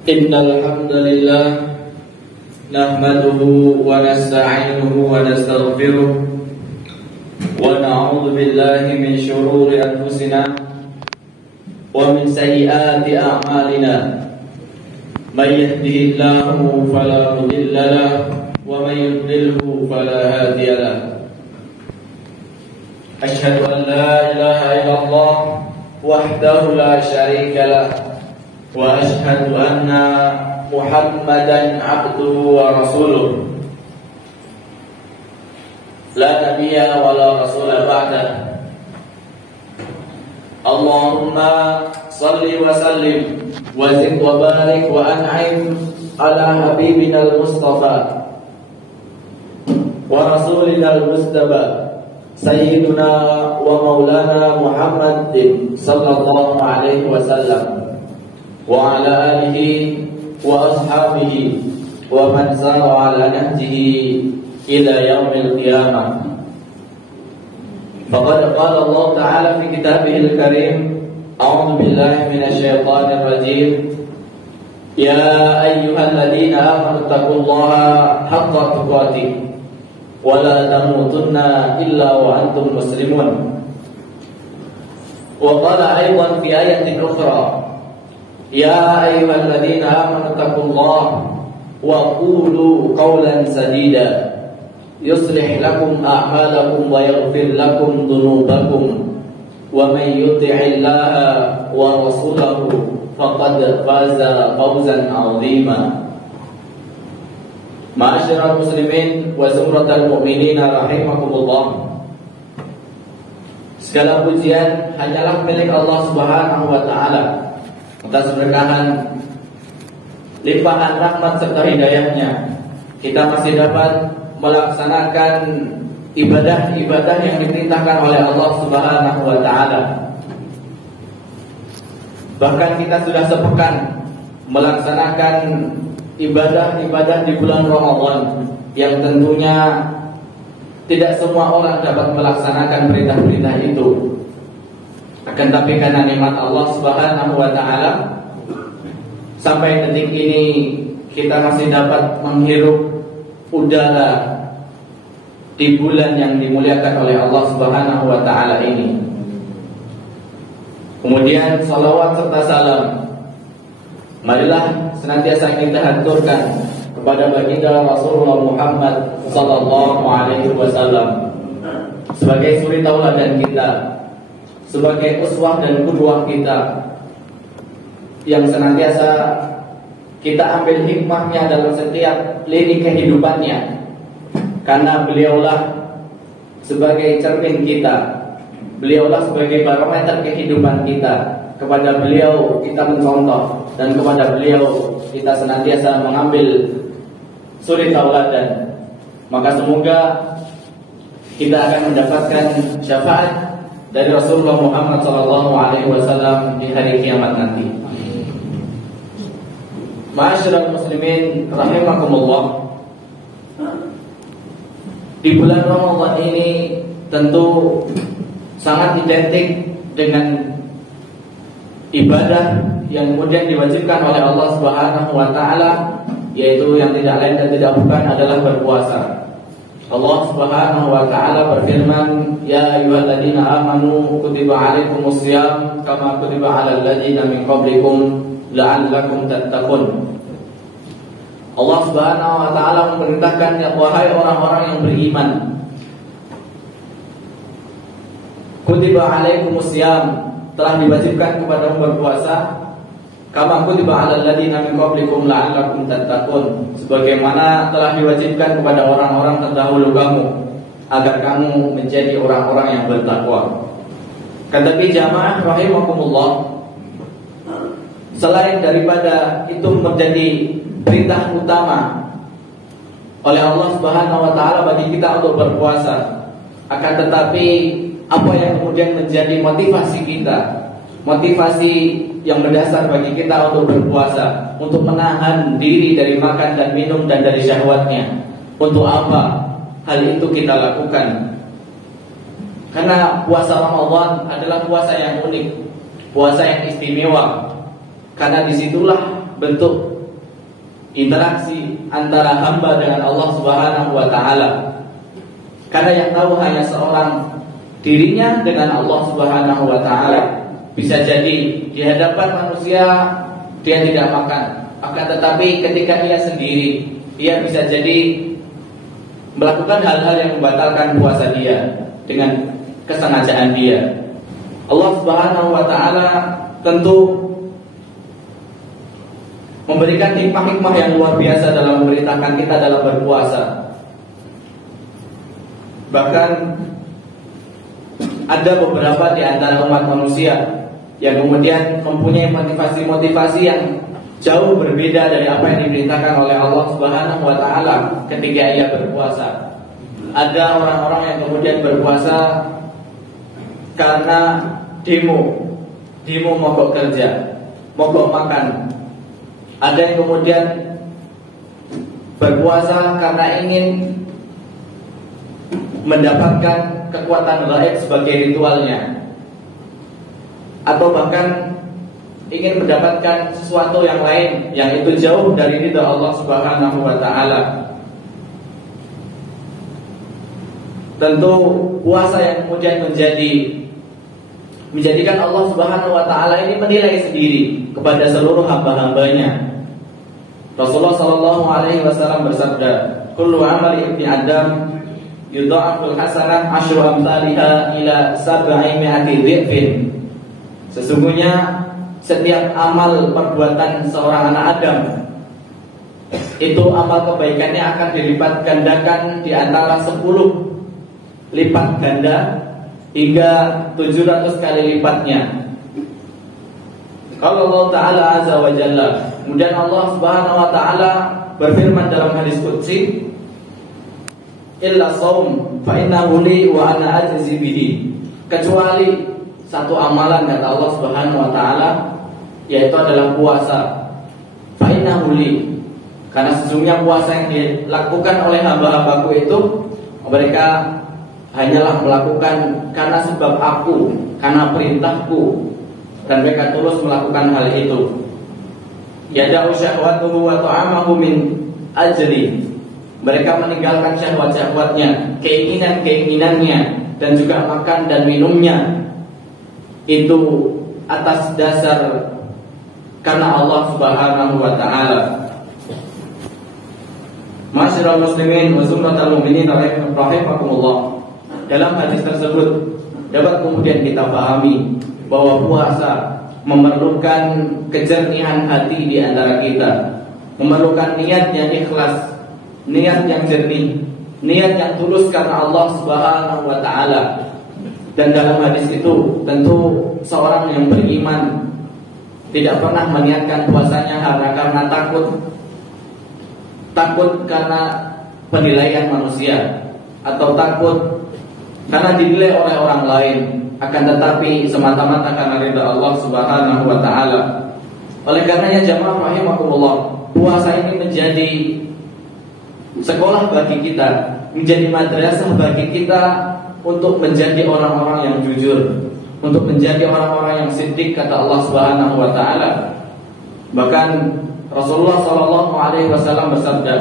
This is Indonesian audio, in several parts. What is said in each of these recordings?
Innal hamdalillah nahmaduhu wa nasta'inuhu wa nastaghfiruh wa na'udzu billahi min shururi anfusina wa min sayyiati a'malina. May yahdihillahu fala mudilla lahu wa may yudlilhu fala hadiya lahu. Asyhadu an la ilaha illallah wahdahu la syarika lahu wa asyhadu anna Muhammadan abduhu wa rasuluh la nabiyya wa la rasula ba'dah. Allahumma salli wa sallim wa zid wa barik wa an'im ala habibina al-mustafa wa rasulina al-mustafa sayyiduna wa maulana Muhammadin sallallahu alaihi wasallam wa ala alihi wa ashabihi wa man sara ala nahjihi ila yaumil qiyamah. Faqad qala Allah Ta'ala fi kitabihil karim, a'udzu billahi minasy syaithanir rajim, ya ayyuhalladzina amanu taqullaha haqqa tuqatih wa la tamutunna illa wa antum muslimun. Wa qala aidan fi ayatin ukhra, ya ayyuhalladzina amanu taqullaha wa qulu qawlan sadida yuslih lakum a'malakum wa yaghfir lakum dhunubakum wa may yuti'illaha wa rasulahu faqad faza fawzan 'azima. Ma'asyiral muslimin wa zumratal mu'minin rahimakumullah. Segala pujian hanyalah milik Allah Subhanahu wa taala atas berkahan, limpahan rahmat serta hidayahnya. Kita masih dapat melaksanakan ibadah-ibadah yang diperintahkan oleh Allah Subhanahu wa taala. Bahkan kita sudah sepekan melaksanakan ibadah-ibadah di bulan Ramadan yang tentunya tidak semua orang dapat melaksanakan perintah-perintah itu. Akan tapi karena nikmat Allah Subhanahu wa taala, sampai detik ini kita masih dapat menghirup udara di bulan yang dimuliakan oleh Allah Subhanahu wa taala ini. Kemudian salawat serta salam marilah senantiasa kita haturkan kepada baginda Rasulullah Muhammad sallallahu alaihi wasallam sebagai suri tauladan kita, sebagai uswah dan qudwah kita, yang senantiasa kita ambil hikmahnya dalam setiap lini kehidupannya, karena beliaulah sebagai cermin kita, beliaulah sebagai barometer kehidupan kita. Kepada beliau kita mencontoh, dan kepada beliau kita senantiasa mengambil suri tauladan. Maka semoga kita akan mendapatkan syafaat dari Rasulullah Muhammad SAW di hari kiamat nanti. Ma'asyiral muslimin rahimakumullah. Di bulan Ramadan ini tentu sangat identik dengan ibadah yang kemudian diwajibkan oleh Allah Subhanahu wa taala, yaitu yang tidak lain dan tidak bukan adalah berpuasa. Allah Subhanahu wa taala berfirman, ya ayyuhalladzina amanu kutiba 'alaikumus shiyam kama kutiba 'alal ladzina min qablikum la'allakum tattaqun. Allah Subhanahu wa taala memerintahkan, ya wahai orang-orang yang beriman, kutiba 'alaikumus shiyam, telah diwajibkan kepadamu berpuasa, kama kutiba 'alal ladzina min qablikum la'allakum tattaqun, sebagaimana telah diwajibkan kepada orang-orang terdahulu kamu agar kamu menjadi orang-orang yang bertakwa. Tetapi jamaah rahimakumullah, selain daripada itu menjadi perintah utama oleh Allah Subhanahu wa taala bagi kita untuk berpuasa, akan tetapi apa yang kemudian menjadi motivasi kita, motivasi yang mendasar bagi kita untuk berpuasa, untuk menahan diri dari makan dan minum dan dari syahwatnya. Untuk apa hal itu kita lakukan? Karena puasa Ramadan adalah puasa yang unik, puasa yang istimewa. Karena disitulah bentuk interaksi antara hamba dengan Allah Subhanahu wa taala. Karena yang tahu hanya seorang dirinya dengan Allah Subhanahu wa taala. Bisa jadi di hadapan manusia dia tidak makan, akan tetapi ketika ia sendiri, ia bisa jadi melakukan hal-hal yang membatalkan puasa dia dengan kesengajaan dia. Allah Subhanahu wa taala tentu memberikan hikmah-hikmah yang luar biasa dalam memerintahkan kita dalam berpuasa. Bahkan ada beberapa di antara umat manusia yang kemudian mempunyai motivasi-motivasi yang jauh berbeda dari apa yang diperintahkan oleh Allah Subhanahu wa taala ketika ia berpuasa. Ada orang-orang yang kemudian berpuasa karena demo mogok kerja, mogok makan. Ada yang kemudian berpuasa karena ingin mendapatkan kekuatan gaib sebagai ritualnya, atau bahkan ingin mendapatkan sesuatu yang lain yang itu jauh dari ridha Allah Subhanahu wa taala. Tentu puasa yang kemudian menjadikan Allah Subhanahu wa taala ini menilai sendiri kepada seluruh hamba-hambanya. Rasulullah sallallahu alaihi wasallam bersabda, "Kullu amali ibni Adam yudha'aful hasanah asyru amsalha ila 700 dhifin." Sesungguhnya setiap amal perbuatan seorang anak Adam itu amal kebaikannya akan dilipat gandakan di antara 10 lipat ganda hingga 700 kali lipatnya. Kalau Allah Ta'ala Azza wa Jalla, kemudian Allah Subhanahu wa Ta'ala berfirman dalam hadis qudsi, "Illa shaum fa innahu li wa ana ajzi bihi." Kecuali satu amalan kata Allah Subhanahu wa Ta'ala, yaitu adalah puasa. Fa innahu li, karena sesungguhnya puasa yang dilakukan oleh hamba-hambaku itu mereka hanyalah melakukan karena sebab aku, karena perintahku, dan mereka tulus melakukan hal itu. Yada'u syahwatuhu wa ta'amahu min ajri. Mereka meninggalkan syahwat-syahwatnya, keinginan-keinginannya, dan juga makan dan minumnya itu atas dasar karena Allah Subhanahu wa ta'ala. Ma'asyiral muslimin wa sunnatal mu'minin rahimakumullah. Dalam hadis tersebut dapat kemudian kita pahami bahwa puasa memerlukan kejernihan hati di antara kita, memerlukan niat yang ikhlas, niat yang jernih, niat yang tulus karena Allah Subhanahu wa ta'ala. Dan dalam hadis itu tentu seorang yang beriman tidak pernah meniatkan puasanya karena takut karena penilaian manusia, atau takut karena dinilai oleh orang lain, akan tetapi semata-mata karena ridha Allah Subhanahu wa ta'ala. Oleh karenanya jamaah rahimakumullah, puasa ini menjadi sekolah bagi kita, menjadi madrasah bagi kita untuk menjadi orang-orang yang jujur, untuk menjadi orang-orang yang siddiq kata Allah Subhanahu wa ta'ala. Bahkan Rasulullah sallallahu alaihi wasallam bersabda,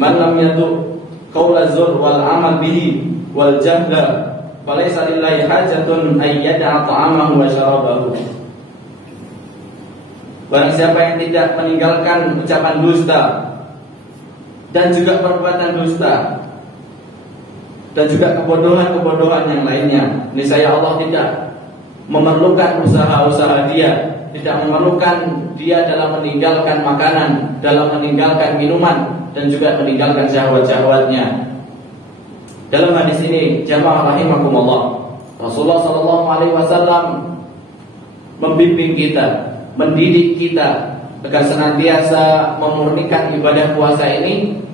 "Man lam yatu qaula zur wal amal bihi wal jahla falaysa lillahi hajatun ay yada'a ta'amahu wa syarabahu." Barang siapa yang tidak meninggalkan ucapan dusta dan juga perbuatan dusta dan juga kebodohan-kebodohan yang lainnya, niscaya Allah tidak memerlukan usaha-usaha dia, tidak memerlukan dia dalam meninggalkan makanan, dalam meninggalkan minuman, dan juga meninggalkan syahwat-syahwatnya. Dalam hadis ini jamaah rahimakumullah, Rasulullah sallallahu alaihi wasallam membimbing kita, mendidik kita agar senantiasa memurnikan ibadah puasa ini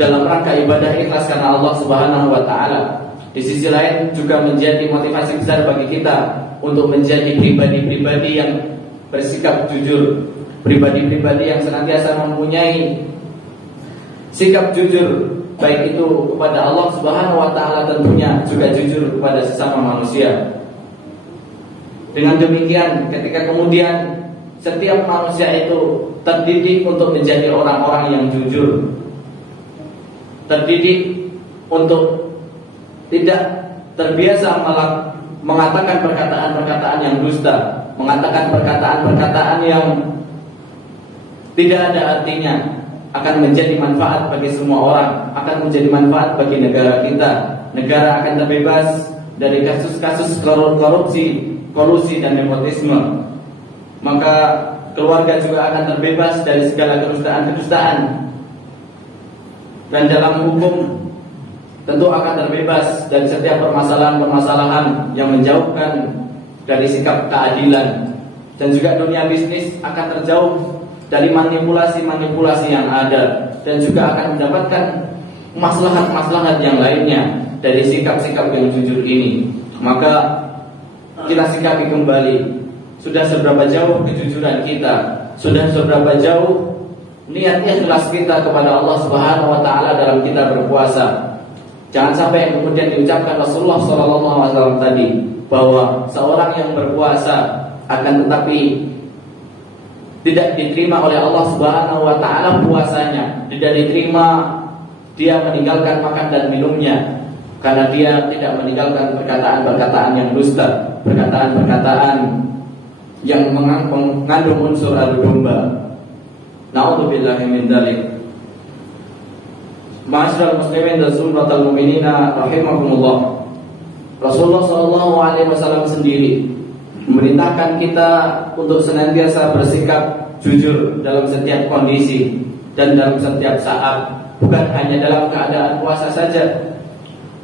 dalam rangka ibadah ikhlas karena Allah Subhanahu wa ta'ala. Di sisi lain juga menjadi motivasi besar bagi kita untuk menjadi pribadi-pribadi yang bersikap jujur, pribadi-pribadi yang senantiasa mempunyai sikap jujur, baik itu kepada Allah Subhanahu wa ta'ala tentunya, juga jujur kepada sesama manusia. Dengan demikian ketika kemudian setiap manusia itu terdidik untuk menjadi orang-orang yang jujur, terdidik untuk tidak terbiasa mengatakan perkataan-perkataan yang dusta, mengatakan perkataan-perkataan yang tidak ada artinya, akan menjadi manfaat bagi semua orang, akan menjadi manfaat bagi negara kita. Negara akan terbebas dari kasus-kasus korupsi, kolusi dan nepotisme. Maka keluarga juga akan terbebas dari segala kedustaan-kedustaan. Dan dalam hukum tentu akan terbebas dari setiap permasalahan-permasalahan yang menjauhkan dari sikap keadilan. Dan juga dunia bisnis akan terjauh dari manipulasi-manipulasi yang ada, dan juga akan mendapatkan maslahat-maslahat yang lainnya dari sikap-sikap yang jujur ini. Maka kita sikapi kembali, sudah seberapa jauh kejujuran kita, sudah seberapa jauh niat ikhlas kita kepada Allah Subhanahu wa taala dalam kita berpuasa. Jangan sampai kemudian diucapkan Rasulullah SAW tadi bahwa seorang yang berpuasa akan tetapi tidak diterima oleh Allah Subhanahu wa taala puasanya, tidak diterima dia meninggalkan makan dan minumnya karena dia tidak meninggalkan perkataan-perkataan yang dusta, perkataan-perkataan yang mengandung unsur adu domba. Na'udzubillahi min dzalik. Ma'asyiral muslimin dan sumratal mu'minina rahimakumullah. Rasulullah SAW sendiri memerintahkan kita untuk senantiasa bersikap jujur dalam setiap kondisi dan dalam setiap saat, bukan hanya dalam keadaan puasa saja.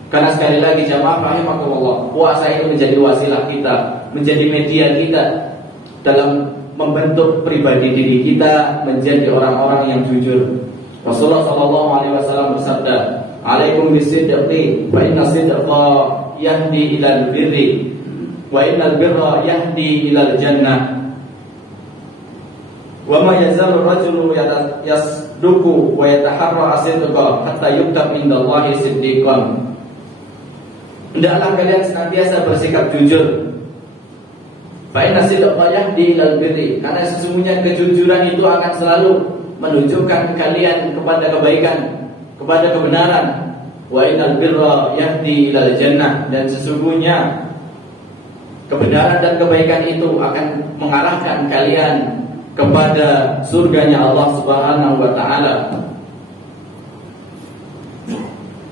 Karena sekali lagi jamaah rahimakumullah, puasa itu menjadi wasilah kita, menjadi media kita dalam membentuk pribadi diri kita menjadi orang-orang yang jujur. Rasulullah SAW bersabda, "Alaikum bisidqi, fa inna sidqa yahdi ilal birri, wa innal birra yahdi ilal jannah. Wa ma yazalu rajulu yasduqu wa yataharra asidqa hatta yuktab indallahi siddiqan." Hendaklah kalian senantiasa bersikap jujur. Fa inna sidqa yahdi ilal birri, karena sesungguhnya kejujuran itu akan selalu menunjukkan kalian kepada kebaikan, kepada kebenaran. Wa innal birra yahdi ilal jannah, dan sesungguhnya kebenaran dan kebaikan itu akan mengarahkan kalian kepada surganya Allah Subhanahu wa taala.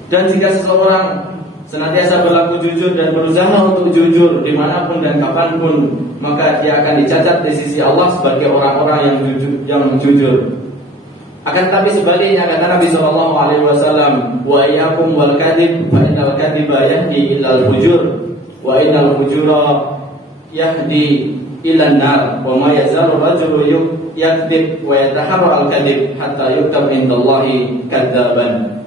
Dan jika seseorang senantiasa berlaku jujur dan berusaha untuk jujur dimanapun dan kapanpun, maka dia akan dicatat di sisi Allah sebagai orang-orang yang jujur. Akan tapi sebaliknya, kata Nabi SAW, "Wa iyyakum wal kadhib, fa innal kadhiba yahdi ilal fujur, wa innal fujura yahdi ilan nar, wa ma yazalu rajulu yakdzib wa yataharra al kadhib hatta yuktab indallahi kadzaban."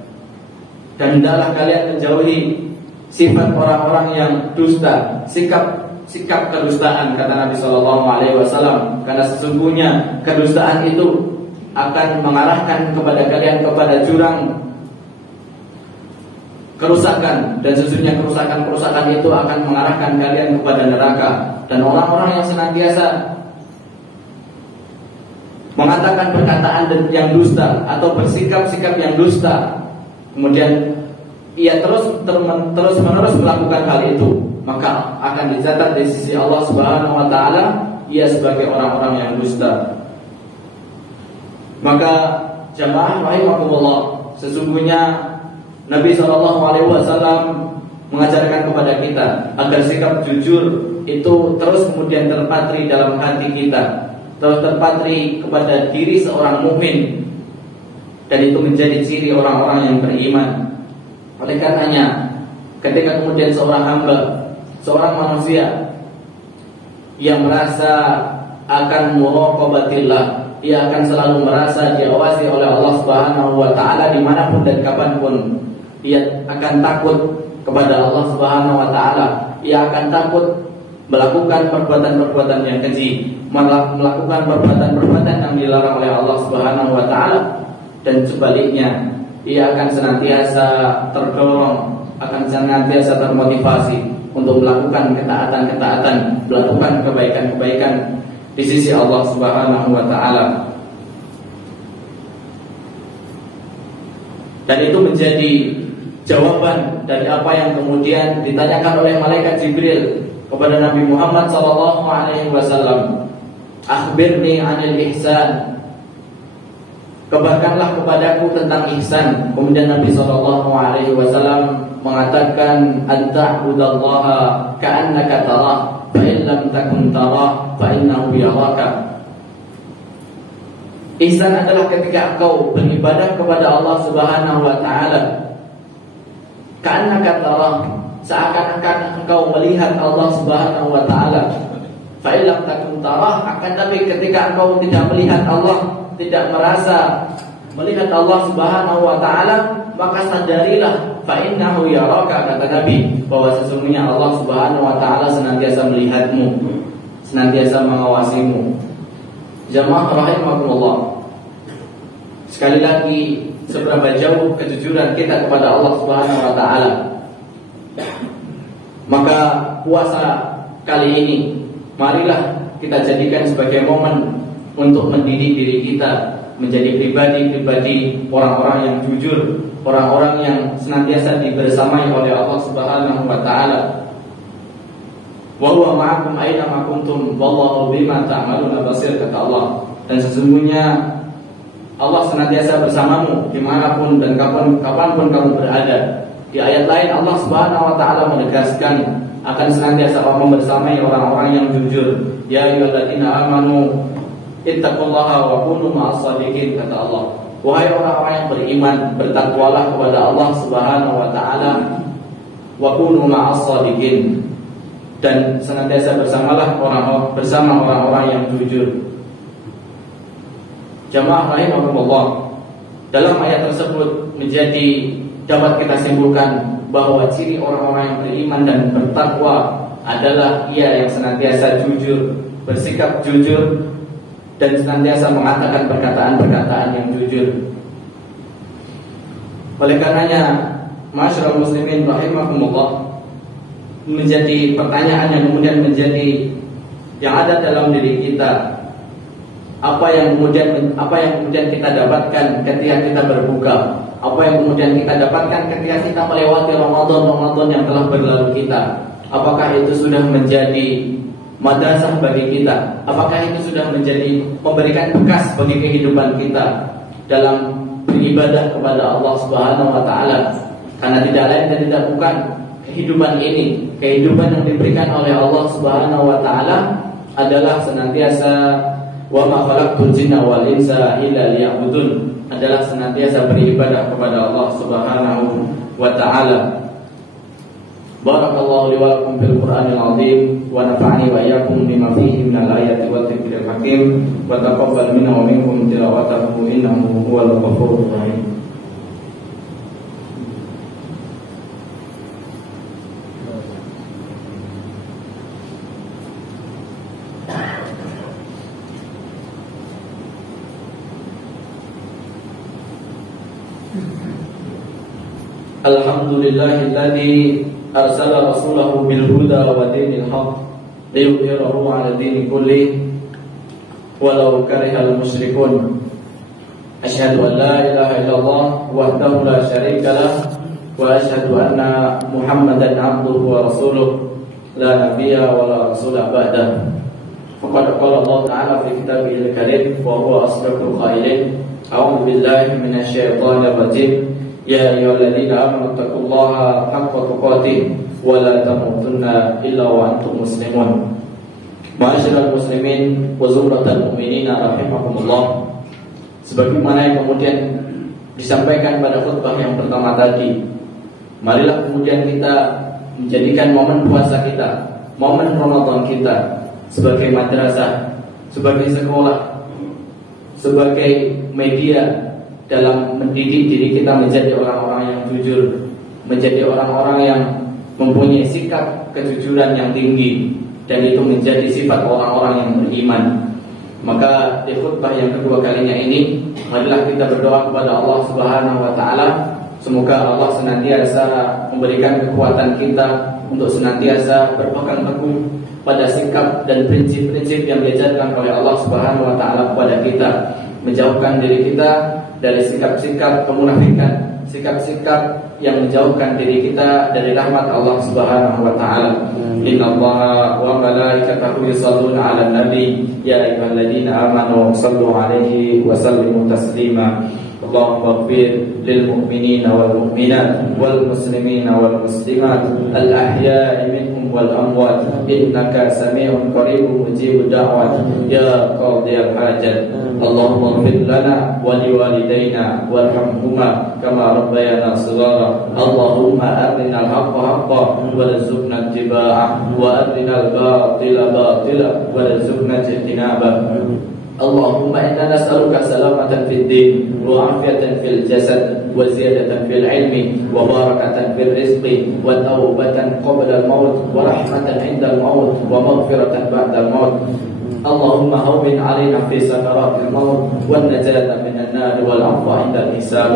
Dan hendaklah kalian menjauhi sifat orang-orang yang dusta, sikap kedustaan, kata Nabi SAW, karena sesungguhnya kedustaan itu akan mengarahkan kepada kalian kepada jurang kerusakan, dan sesungguhnya kerusakan itu akan mengarahkan kalian kepada neraka. Dan orang-orang yang senantiasa mengatakan perkataan yang dusta atau bersikap-sikap yang dusta, kemudian ia terus-menerus melakukan hal itu, maka akan dicatat di sisi Allah Subhanahu wa taala ia sebagai orang-orang yang dusta. Maka jamaah rahimakumullah, sesungguhnya Nabi SAW mengajarkan kepada kita agar sikap jujur itu terus kemudian terpatri dalam hati kita, terus terpatri kepada diri seorang mukmin, dan itu menjadi ciri orang-orang yang beriman. Oleh karenanya, ketika kemudian seorang hamba, seorang manusia yang merasa akan muraqabatillah, ia akan selalu merasa diawasi oleh Allah Subhanahu wa taala dimanapun dan kapanpun. Ia akan takut kepada Allah Subhanahu wa taala. Ia akan takut melakukan perbuatan-perbuatan yang keji, melakukan perbuatan-perbuatan yang dilarang oleh Allah Subhanahu wa taala. Dan sebaliknya, ia akan senantiasa terdorong, akan senantiasa termotivasi untuk melakukan ketaatan-ketaatan, melakukan kebaikan-kebaikan di sisi Allah Subhanahu wa taala. Dan itu menjadi jawaban dari apa yang kemudian ditanyakan oleh malaikat Jibril kepada Nabi Muhammad SAW. Akhbirni 'anil ihsan. Kabarkanlah kepadaku tentang ihsan. Kemudian Nabi SAW mengatakan, anta'budallaha ka'annaka tarah, fa in lam takun tarah, fa innahu yaraka. Ihsan adalah ketika engkau beribadah kepada Allah Subhanahu wa taala ka'annaka tarah, seakan-akan engkau melihat Allah Subhanahu wa taala. Fa in lam takun tarah, akan tapi ketika engkau tidak melihat Allah, tidak merasa melihat Allah Subhanahu wa taala, maka sadarilah fa innahu yaraka, kata Nabi, bahwa sesungguhnya Allah Subhanahu wa taala senantiasa melihatmu, senantiasa mengawasimu. Jamaah rahimakumullah. Sekali lagi, seberapa jauh kejujuran kita kepada Allah Subhanahu wa taala. Maka puasa kali ini marilah kita jadikan sebagai momen untuk mendidik diri kita menjadi pribadi-pribadi orang-orang yang jujur, orang-orang yang senantiasa dibersamai oleh Allah Subhanahu wa taala. Wa huwa ma'akum aina ma kuntum wallahu bima ta'maluna basir, kata Allah. Dan sesungguhnya Allah senantiasa bersamamu dimanapun dan kapanpun kamu berada. Di ayat lain Allah Subhanahu wa taala menegaskan akan senantiasa Allah membersamai orang-orang yang jujur. Ya ayyuhalladzina amanu ittaqullaha wa kunu ma'as shadiqin, kata Allah. Wahai orang-orang yang beriman, bertakwalah kepada Allah Subhanahu wa taala, wa kunu ma'as shadiqin, dan senantiasa bersama orang-orang yang jujur. Jamaah rahimakumullah, dalam ayat tersebut menjadi dapat kita simpulkan bahwa ciri orang-orang yang beriman dan bertakwa adalah ia yang senantiasa jujur, bersikap jujur, dan senantiasa mengatakan perkataan-perkataan yang jujur. Oleh karenanya, masyarakat muslimin rahimakumullah, menjadi pertanyaan yang kemudian menjadi yang ada dalam diri kita. Apa yang kemudian kita dapatkan ketika kita berbuka? Apa yang kemudian kita dapatkan ketika kita melewati Ramadan yang telah berlalu kita? Apakah itu sudah menjadi madrasah bagi kita? Apakah itu sudah menjadi memberikan bekas bagi kehidupan kita dalam beribadah kepada Allah Subhanahu wa taala? Karena tidak lain dan tidak bukan kehidupan ini, kehidupan yang diberikan oleh Allah Subhanahu wa taala adalah senantiasa wa ma khalaqtul jinna wal insa illa liya'budun, adalah senantiasa beribadah kepada Allah Subhanahu wa taala. Barakallahu li wa lakum fil Qur'anil azim wa nafa'ani wa iyyakum bima fihi minal ayati wat dzikril hakim wa taqabbal minna wa minkum tilawatahu innahu huwal ghafurur rahim. Alhamdulillahilladzi arsala rasulahu bil huda wa dinil haqq liyudhhirahu 'ala dini kulli walau karihal musyrikun. Asyhadu an la ilaha illallah wahdahu la syarika lah wa asyhadu anna Muhammadan 'abduhu wa rasuluh la nabiyya wa la rasula ba'da. Faqad qala Allah ta'ala fi kitabihil karim wa huwa asdaqul qailin. A'udzu billahi minasy syaithanir rajim. Ya ayyuhalladzina amanu taqullaha haqqa tuqatih wa la tamutunna illa wa antum muslimun. Ma'asyiral muslimin wa zumratal mu'minina rahimakumullah. Sebagaimana yang kemudian disampaikan pada khutbah yang pertama tadi, marilah kemudian kita menjadikan momen puasa kita, momen Ramadan kita sebagai madrasah, sebagai sekolah, sebagai media dalam mendidik diri kita menjadi orang-orang yang jujur, menjadi orang-orang yang mempunyai sikap kejujuran yang tinggi, dan itu menjadi sifat orang-orang yang beriman. Maka di khutbah yang kedua kalinya ini, marilah kita berdoa kepada Allah Subhanahu wa taala, semoga Allah senantiasa memberikan kekuatan kita untuk senantiasa berpegang teguh pada sikap dan prinsip-prinsip yang diajarkan oleh Allah Subhanahu wa taala kepada kita, menjauhkan diri kita dari sikap-sikap kemunafikan, sikap-sikap yang menjauhkan diri kita dari rahmat Allah Subhanahu wa taala. Innallaha wa malaikatahu yusholluna 'alan nabi ya ayyuhalladzina amanu shallu 'alaihi wa sallimu taslima. Allahumma ighfir lil mu'minina wal mu'minat wal muslimina wal muslimat al ahya'i minhum wal amwat innaka sami'un qaribun mujibud da'wat ya qadhiyal hajat. Allahumma ighfir lana wa liwalidayna warhamhuma kama rabbayana shighara. Allahumma arinal haqqa haqqan warzuqna ittiba'ah wa arinal batila batila warzuqna ijtinabah. Allahumma inna nas'aluka salamatan fid din wa afiyatan fil jasad wa ziyadatan fil ilmi wa barakatan fil rizqi wa taubatan qabla al maut wa rahmatan 'inda al maut wa maghfiratan ba'da al maut. Allahumma hawwin 'alaina fi sakaratil maut wan najata minan nar wal 'afwa 'inda al hisab.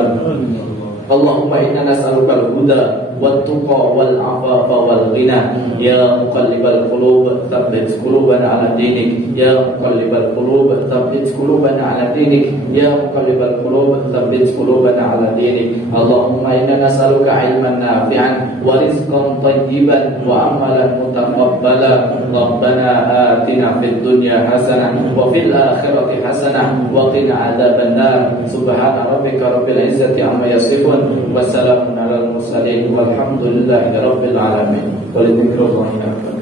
Allahumma inna nas'aluka al-huda wat-tuqa wal-'afafa wal-ghina ya muqallibal qulub tsabbit qulubana 'ala dinik ya muqallibal qulub tsabbit qulubana 'ala dinik ya muqallibal qulub tsabbit qulubana 'ala dinik. Allahumma inna nas'aluka 'ilman nafi'an wa rizqan thayyiban wa 'amalan mutaqabbala. Rabbana atina fid dunya hasanah wa fil akhirati hasanah wa qina 'adzaban nar. Subhana rabbika rabbil izzati 'amma yasifun wassalamun 'alal mursalin walhamdulillahi rabbil alamin. Wa lidzikrillahi akbar.